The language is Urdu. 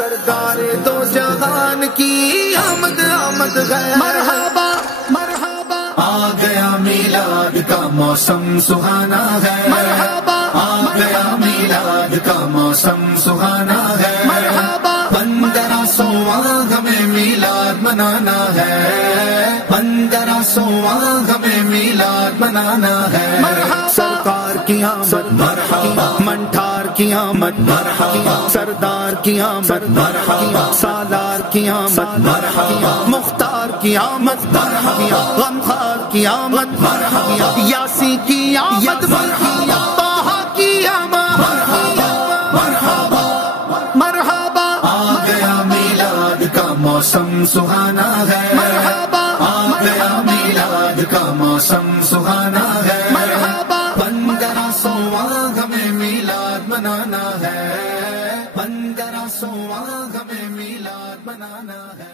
سرکار دو جہان کی آمد آمد ہے، مرحبا مرحبا، آ گیا میلاد کا موسم سہانا ہے، مرحبا، آ گیا میلاد کا موسم سہانا ہے، مرحبا، 1500واں ہمیں میلاد منانا ہے، 1500واں ہمیں میلاد منانا ہے، سرکار کی آمد مرحبا، منٹھار کی آمد مرحبا، سردار کی آمد مرحبا، سالار کی آمد مرحبا، مختار کی آمد مرحبا، غمخوار کی آمد مرحبا، یاسی کی آمد مرحبا، طٰہٰ کی آمد مرحبا مرحبا، آ گیا میلاد کا موسم سہانا ہے، مرحبا، آ گیا میلاد کا موسم سہانا ہے، مرحبا، 1500واں ہمیں میلاد منانا ہے، 1500واں ہمیں میلاد منانا ہے۔